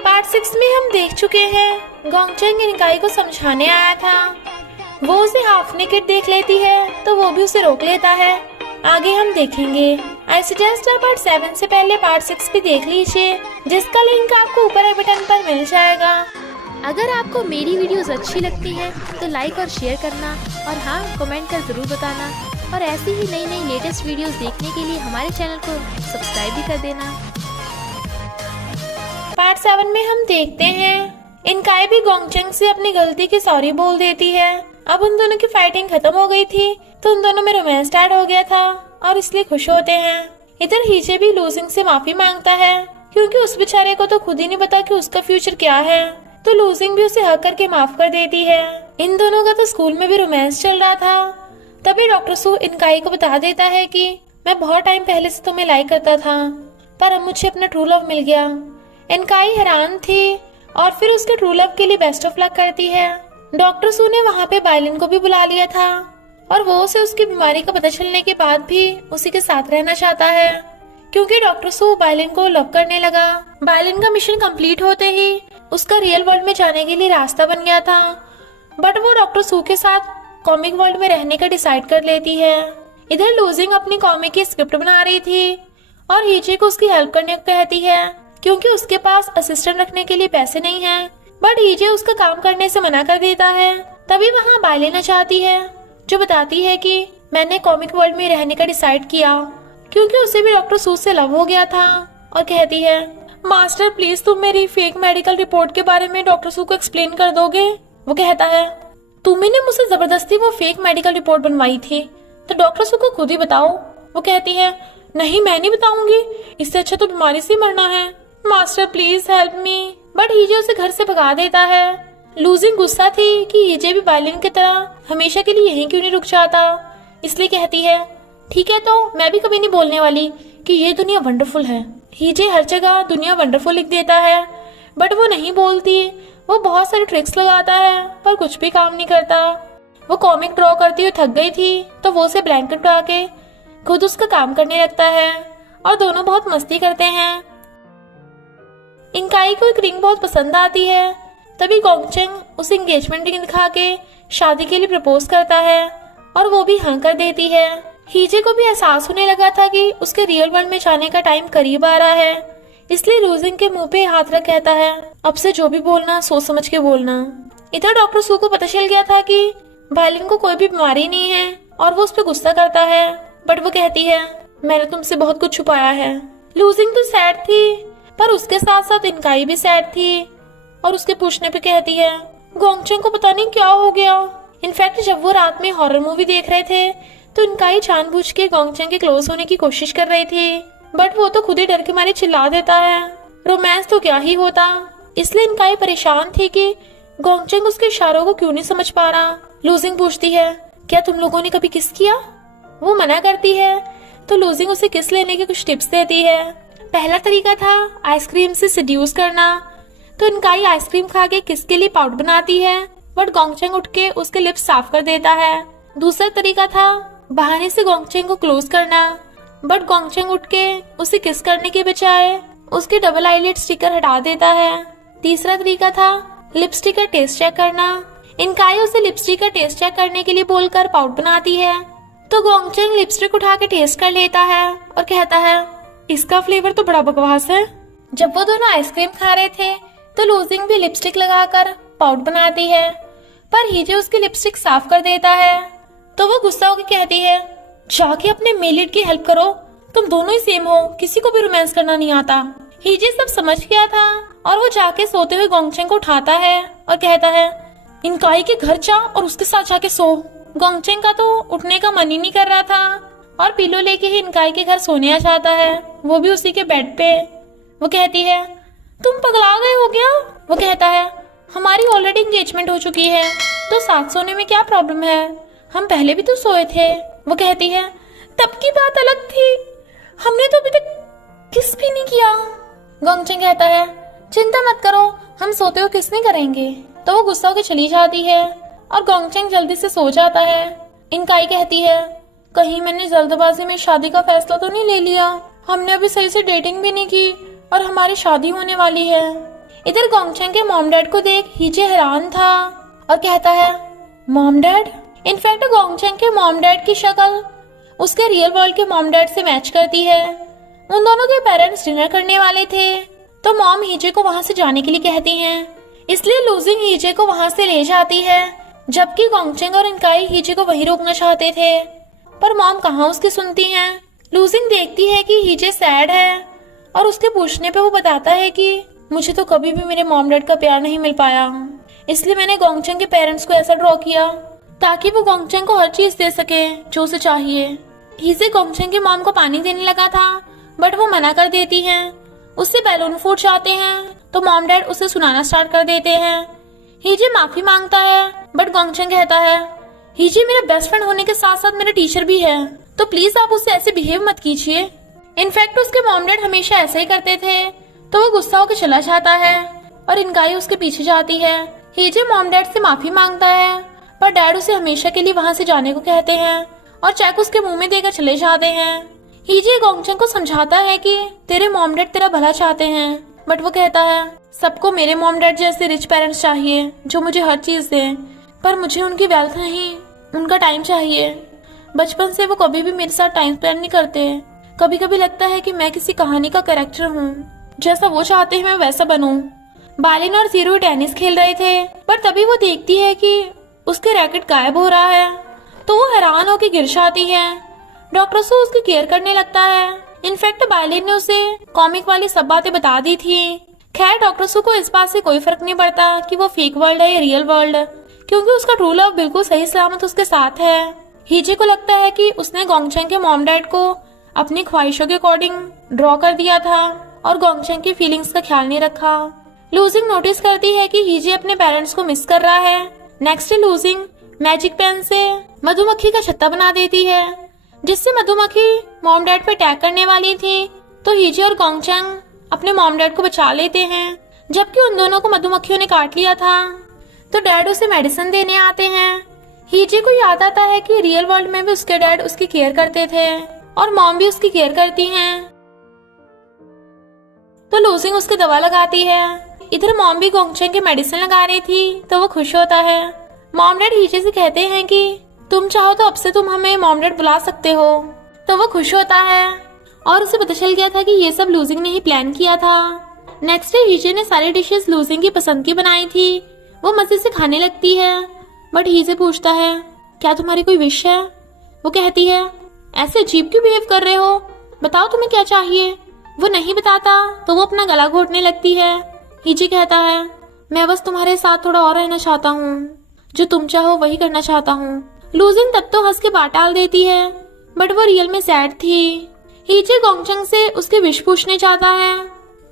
Part 6 में हम देख चुके हैं गोंगचेंग इनकाई को समझाने आया था। वो उसे हाफ नेकेड देख लेती है तो वो भी उसे रोक लेता है। आगे हम देखेंगे। आई सजेस्ट आप पार्ट 7 से पहले पार्ट 6 भी देख लीजिए, जिसका लिंक आपको ऊपर आई बटन पर मिल जाएगा। अगर आपको मेरी वीडियोस अच्छी लगती है तो लाइक और शेयर करना, और हाँ, कमेंट कर ज़रूर बताना। और ऐसी ही नई नई लेटेस्ट वीडियोस देखने के लिए हमारे चैनल को सब्सक्राइब भी कर देना। पार्ट 7 में हम देखते हैं इनकाई भी गोंगचेंग से अपनी गलती की सॉरी बोल देती है। अब उन दोनों की फाइटिंग खत्म हो गई थी तो उन दोनों में रोमांस स्टार्ट हो गया था और इसलिए खुश होते हैं। इधर हीजे भी लूजिंग से माफी मांगता है क्योंकि उस बेचारे को तो खुद ही नहीं पता कि उसका फ्यूचर क्या है, तो लूजिंग भी उसे हक करके माफ कर देती है। इन दोनों का तो स्कूल में भी रोमांस चल रहा था। तभी डॉक्टर सू इनकाई को बता देता है कि मैं बहुत टाइम पहले से तुम्हें लाइक करता था, पर अब मुझे अपना ट्रू लव मिल गया। इनकाई हैरान थी और फिर उसके ट्रू लव के लिए बेस्ट ऑफ लक करती है। डॉक्टर सू ने वहाँ पे बायलिन को भी बुला लिया था और वो उसे उसकी बीमारी का पता चलने के बाद भी उसी के साथ रहना चाहता है, क्योंकि डॉक्टर सू बायलिन को लव करने लगा। बायलिन का मिशन कंप्लीट होते ही उसका रियल वर्ल्ड में जाने के लिए रास्ता बन गया था, बट वो डॉक्टर सू के साथ कॉमिक वर्ल्ड में रहने का डिसाइड कर लेती है। इधर लूजिंग अपनी कॉमिक की स्क्रिप्ट बना रही थी और हीजे को उसकी हेल्प करने को कहती है क्योंकि उसके पास असिस्टेंट रखने के लिए पैसे नहीं हैं, बट हीजे उसका काम करने से मना कर देता है। तभी वहाँ बायलिन आ जाती है जो बताती है कि मैंने कॉमिक वर्ल्ड में रहने का डिसाइड किया क्योंकि उसे भी डॉक्टर सू से लव हो गया था, और कहती है मास्टर प्लीज तुम मेरी फेक मेडिकल रिपोर्ट के बारे में डॉक्टर सू को एक्सप्लेन कर दोगे। वो कहता है तुमने मुझसे जबरदस्ती वो फेक मेडिकल रिपोर्ट बनवाई थी तो डॉक्टर सू को खुद ही बताओ। वो कहती है नहीं मैं नहीं बताऊंगी, इससे अच्छा तो बीमारी से मरना है, master please help me. But हीजे उसे घर से भगा देता है। लूजिंग गुस्सा थी कि हीजे भी बायलिन की तरह हमेशा के लिए यहीं क्यों नहीं रुक जाता, इसलिए कहती है ठीक है तो मैं भी कभी नहीं बोलने वाली कि ये दुनिया वंडरफुल है। हीजे हर जगह दुनिया वंडरफुल लिख देता है बट वो नहीं बोलती। वो बहुत सारे ट्रिक्स लगाता है पर कुछ भी काम नहीं करता। वो कॉमिक ड्रॉ करती हुई थक गई थी तो वो उसे ब्लैंकेट उठा के खुद उसका काम करने लगता है और दोनों बहुत मस्ती करते हैं। इनकाई को एक रिंग बहुत पसंद आती है। तभी गोंगचेंग उसे एंगेजमेंट रिंग दिखा के शादी के लिए प्रपोज करता है और वो भी हाँ कर देती है। हीजे को भी एहसास होने लगा था कि उसके रियल वर्ल्ड में जाने का टाइम करीब आ रहा है, इसलिए लूजिंग के मुंह पे हाथ रख कहता है अब से जो भी बोलना सोच समझ के बोलना। इधर डॉक्टर सू को पता चल गया था कि बायलिन को कोई भी बीमारी नहीं है और वो उस पर गुस्सा करता है, बट वो कहती है मैंने तुमसे बहुत कुछ छुपाया है। लूजिंग तो सैड थी पर उसके साथ साथ इनकाई भी सैड थी और उसके पूछने पे कहती है गोंगचेंग को पता नहीं क्या हो गया। इनफैक्ट जब वो रात में हॉरर मूवी देख रहे थे तो इनकाई जानबूझ के गोंगचेंग के क्लोज होने की कोशिश कर रही थी, बट वो तो खुद ही डर के मारे चिल्ला देता है। रोमांस तो क्या ही होता, इसलिए इनकाई परेशान थी कि गोंगचेंग उसके इशारों को क्यों नहीं समझ पा रहा। लूजिंग पूछती है क्या तुम लोगों ने कभी किस किया। वो मना करती है तो लूजिंग उसे किस लेने की कुछ टिप्स देती है। पहला तरीका था आइसक्रीम से सेड्यूस करना, तो इनकाई आइसक्रीम खा के किस के लिए पाउडर बनाती है बट गोंगचेंग उठ के उसके लिप्स साफ कर देता है। दूसरा तरीका था बहाने से गोंगचेंग को क्लोज करना, बट गोंगचेंग उठ के उसे किस करने के बजाय उसके डबल आईलिड स्टिकर हटा देता है। तीसरा तरीका था लिपस्टिक का टेस्ट चेक करना। इनकाई उसे लिपस्टिक का टेस्ट चेक करने के लिए बोलकर पाउडर बनाती है, तो गोंगचेंग लिपस्टिक उठा के टेस्ट कर लेता है और कहता है इसका फ्लेवर तो बड़ा बकवास है। जब वो दोनों आइसक्रीम खा रहे थे तो लूजिंग भी लिपस्टिक लगाकर पाउडर बनाती है, पर हीजे उसकी लिपस्टिक साफ कर देता है, तो वो गुस्सा होकर कहती है जाके अपने मेलिड की हेल्प करो, तुम दोनों ही सेम हो, किसी को भी रोमांस करना नहीं आता। हीजे सब समझ गया था और वो जाके सोते हुए गोंगचेंग को उठाता है और कहता है इनकाई के घर जा और उसके साथ जाके सो। गोंगचेंग का तो उठने का मन ही नहीं कर रहा था और पिलो लेके ही इनकाई के घर सोने आ जाता है, वो भी उसी के बेड पे। वो कहती है तुम पगला गए हो क्या। वो कहता है हमारी ऑलरेडी एंगेजमेंट हो चुकी है तो साथ सोने में क्या प्रॉब्लम है, हम पहले भी तो सोए थे। वो कहती है तब की बात अलग थी, हमने तो अभी तक किस भी नहीं किया। गोंगचेंग कहता है चिंता मत करो, हम सोते हो किस नहीं करेंगे। तो वो गुस्सा होकर चली जाती है और गोंगचेंग जल्दी से सो जाता है। इनकाई कहती है कहीं मैंने जल्दबाजी में शादी का फैसला तो नहीं ले लिया, हमने अभी सही से डेटिंग भी नहीं की और हमारी शादी होने वाली है। इधर गोंगचेंग के मॉम डैड को देख हीजे हैरान था और कहता है, मॉम डैड? इनफैक्ट गोंगचेंग के मॉम डैड की शक्ल उसके रियल वर्ल्ड के मॉम डैड से मैच करती है। उन दोनों के पेरेंट्स डिनर करने वाले थे तो मॉम हीजे को वहां से जाने के लिए कहती हैं, इसलिए लूजिंग हीजे को वहां से ले जाती है, जबकि गोंगचेंग और इनकाई हीजे को वहीं रोकना चाहते थे, पर मॉम कहाँ उसकी सुनती हैं। लूजिंग देखती है कि हीजे सैड है और उसके पूछने पे वो बताता है कि मुझे तो कभी भी मेरे मॉम डैड का प्यार नहीं मिल पाया, इसलिए मैंने गोंगचेंग के पेरेंट्स को ऐसा ड्रॉ किया ताकि वो गोंगचेंग को हर चीज दे सके जो उसे चाहिए। हीजे गोंगचेंग की मॉम को पानी देने लगा था बट वो मना कर देती हैं। उससे बैलून फूट जाते हैं तो मॉम डैड उसे सुनाना स्टार्ट कर देते हैं। हीजे माफी मांगता है बट गोंगचेंग कहता है, हीजे मेरा बेस्ट फ्रेंड होने के साथ साथ मेरा टीचर भी है, तो प्लीज आप उससे ऐसे बिहेव मत कीजिए। इनफैक्ट उसके मॉम डैड हमेशा ऐसा ही करते थे, तो वो गुस्सा होकर चला जाता है और इनकाई उसके पीछे जाती है। हीजे मॉम डैड से माफी मांगता है पर डैड उसे हमेशा के लिए वहां से जाने को कहते हैं और चेक उसके मुंह में देकर चले जाते हैं। हीजे गोंगचेंग को समझाता है कि तेरे मॉम डैड तेरा भला चाहते हैं, बट वो कहता है सबको मेरे मॉम डैड जैसे रिच पेरेंट्स चाहिए जो मुझे हर चीज दें, पर मुझे उनकी वेल्थ नहीं, उनका टाइम चाहिए। बचपन से वो कभी भी मेरे साथ टाइम स्पेंड नहीं करते। कभी कभी लगता है कि मैं किसी कहानी का कैरेक्टर हूँ, जैसा वो चाहते हैं मैं वैसा बनूं। बालिन और जीरो टेनिस खेल रहे थे पर तभी वो देखती है कि उसके रैकेट गायब हो रहा है, तो वो हैरान होकर गिर जाती है। डॉक्टर सू उसकी केयर करने लगता है। इनफैक्ट बालिन ने उसे कॉमिक वाली सब बातें बता दी थी। खैर डॉक्टर सू को इस बात से कोई फर्क नहीं पड़ता कि वो फेक वर्ल्ड है या रियल वर्ल्ड, क्योंकि उसका ट्रू लव बिल्कुल सही सलामत उसके साथ है। हीजे को लगता है कि उसने गोंगचेंग के मॉम डैड को अपनी ख्वाहिशों के अकॉर्डिंग ड्रॉ कर दिया था और गोंगचेंग की फीलिंग्स का ख्याल नहीं रखा। लूजिंग नोटिस करती है कि हीजे अपने पेरेंट्स को मिस कर रहा है। नेक्स्ट लूजिंग मैजिक पेन से मधुमक्खी का छत्ता बना देती है, जिससे मधुमक्खी मॉम डैड पे अटैक करने वाली थी, तो हीजे और गोंगचेंग अपने मॉम डैड को बचा लेते हैं। जबकि उन दोनों को मधुमक्खियों ने काट लिया था, तो डैड उसे मेडिसिन देने आते हैं। हीजे को याद आता है कि रियल वर्ल्ड में भी उसके डैड उसकी केयर करते थे और मॉम भी उसकी केयर करती हैं। तो लूजिंग उसकी दवा लगाती है। इधर मॉम भी गोंगचेंग के मेडिसिन लगा रही थी, तो वो खुश होता है। मॉम डैड हीजे से कहते हैं कि तुम चाहो तो अब से तुम हमें मॉम डैड बुला सकते हो, तो वो खुश होता है और उसे पता चल गया था कि ये सब लूजिंग ने ही प्लान किया था। नेक्स्ट डे हीजे ने सारी डिशेस लूजिंग की पसंद की बनाई थी। वो मजे से खाने लगती है बट हीजे पूछता है, क्या तुम्हारी कोई विश है? वो कहती है, ऐसे अजीब क्यों बिहेव कर रहे हो, बताओ तुम्हें क्या चाहिए। वो नहीं बताता तो वो अपना गला घोटने लगती है। हीजे कहता है, मैं बस तुम्हारे साथ थोड़ा और रहना चाहता हूँ, जो तुम चाहो वही करना चाहता हूँ। लूजिंग तब तो हंस के बात टाल देती है बट वो रियल में सैड थी। हीजे गोंगचेंग से उसकी विश पूछने चाहता है,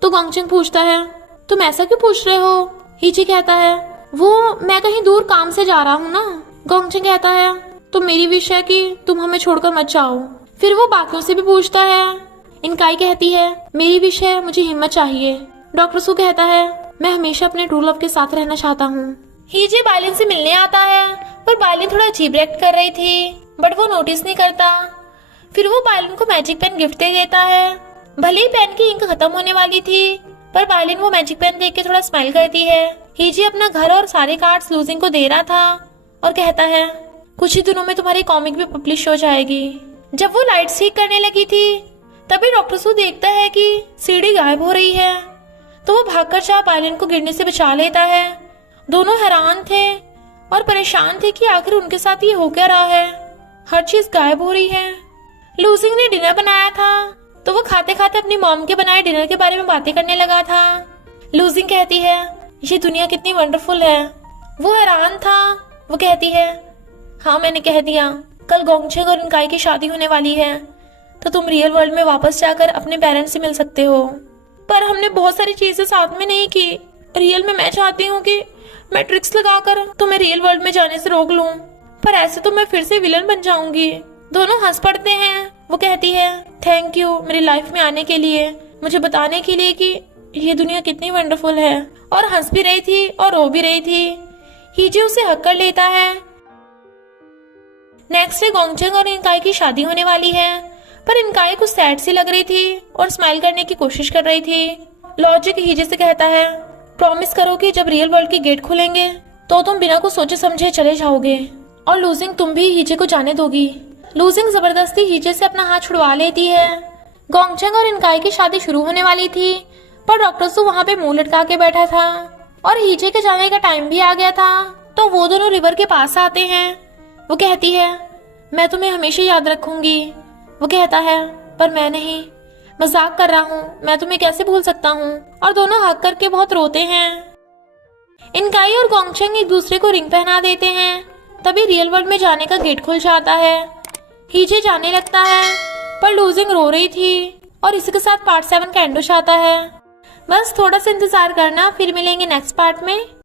तो गोंगचेंग पूछता है, तुम ऐसा क्यों पूछ रहे हो? हीजे कहता है, वो मैं कहीं दूर काम से जा रहा हूँ ना। गोंगचेंग कहता है, तो मेरी विश है कि तुम हमें छोड़कर मत जाओ। फिर वो बाकियों से भी पूछता है। इनकाई कहती है, मेरी विश है मुझे हिम्मत चाहिए। डॉक्टर सू कहता है, मैं हमेशा अपने ट्रू लव के साथ रहना चाहता हूँ। हीजे बालिन से मिलने आता है पर बालिन थोड़ा अजीब रिएक्ट कर रही थी बट वो नोटिस नहीं करता। फिर वो बालिन को मैजिक पेन गिफ्ट दे देता है। भले ही पेन की इंक खत्म होने वाली थी पर बालिन वो मैजिक पेन देख के थोड़ा स्माइल करती है। हीजे अपना घर और सारे कार्ड्स लूजिंग को दे रहा था और कहता है, कुछ ही दिनों में तुम्हारी कॉमिक भी पब्लिश हो जाएगी। जब वो लाइट ठीक करने लगी थी तभी डॉक्टर सू देखता है कि सीढ़ी गायब हो रही है, तो वो भागकर जा बालिन को गिरने से बचा लेता है। दोनों हैरान थे और परेशान थे कि आखिर उनके साथ ये हो क्या रहा है, हर चीज गायब हो रही है। लूजिंग ने डिनर बनाया था तो वो खाते खाते अपनी मॉम के बनाए डिनर के बारे में बातें करने लगा था। लूजिंग कहती है, ये दुनिया कितनी वंडरफुल है। वो हैरान था। वो कहती है, हाँ मैंने कह दिया, कल गोंगचेंग और इनकाई की शादी होने वाली है, तो तुम रियल वर्ल्ड में वापस जाकर अपने पेरेंट्स से मिल सकते हो। पर हमने बहुत सारी चीजें साथ में नहीं की। रियल में मैं चाहती हूँ कि मैं ट्रिक्स लगाकर तुम्हें रियल वर्ल्ड में जाने से रोक लूं, पर ऐसे तो मैं फिर से विलन बन जाऊंगी। दोनों हंस पड़ते हैं। वो कहती है, थैंक यू मेरी लाइफ में आने के लिए, मुझे बताने के लिए कि ये दुनिया कितनी वंडरफुल है। और हंस भी रही थी और रो भी रही थी। हीजे उसे हक कर लेता है। नेक्स्ट डे गोंगचेंग और इनकाई की शादी होने वाली है, पर इनकाई कुछ सैड सी लग रही थी और स्माइल करने की कोशिश कर रही थी। लॉजिक हीजे से कहता है, प्रॉमिस करो कि जब रियल वर्ल्ड के गेट खुलेंगे तो तुम बिना कुछ सोचे समझे चले जाओगे और लूजिंग तुम भी हीजे को जाने दोगी। लूजिंग जबरदस्ती हीजे से अपना हाथ छुड़वा लेती है। गोंगचेंग और इनकाई की शादी शुरू होने वाली थी, पर डॉक्टर सू वहाँ पे मुंह लटका के बैठा था और हीजे के जाने का टाइम भी आ गया था। तो वो दोनों रिवर के पास आते हैं। वो कहती है, मैं तुम्हें हमेशा याद रखूंगी। वो कहता है, पर मैं नहीं, मजाक कर रहा हूँ, मैं तुम्हें कैसे भूल सकता हूँ। और दोनों हक करके बहुत रोते हैं। इनकाई और गोंगचेंग एक दूसरे को रिंग पहना देते हैं। तभी रियल वर्ल्ड में जाने का गेट खुल जाता है। हीजे जाने लगता है, पर लूजिंग रो रही थी और इसी के साथ पार्ट 7 का एंड हो जाता है। बस थोड़ा सा इंतजार करना, फिर मिलेंगे नेक्स्ट पार्ट में।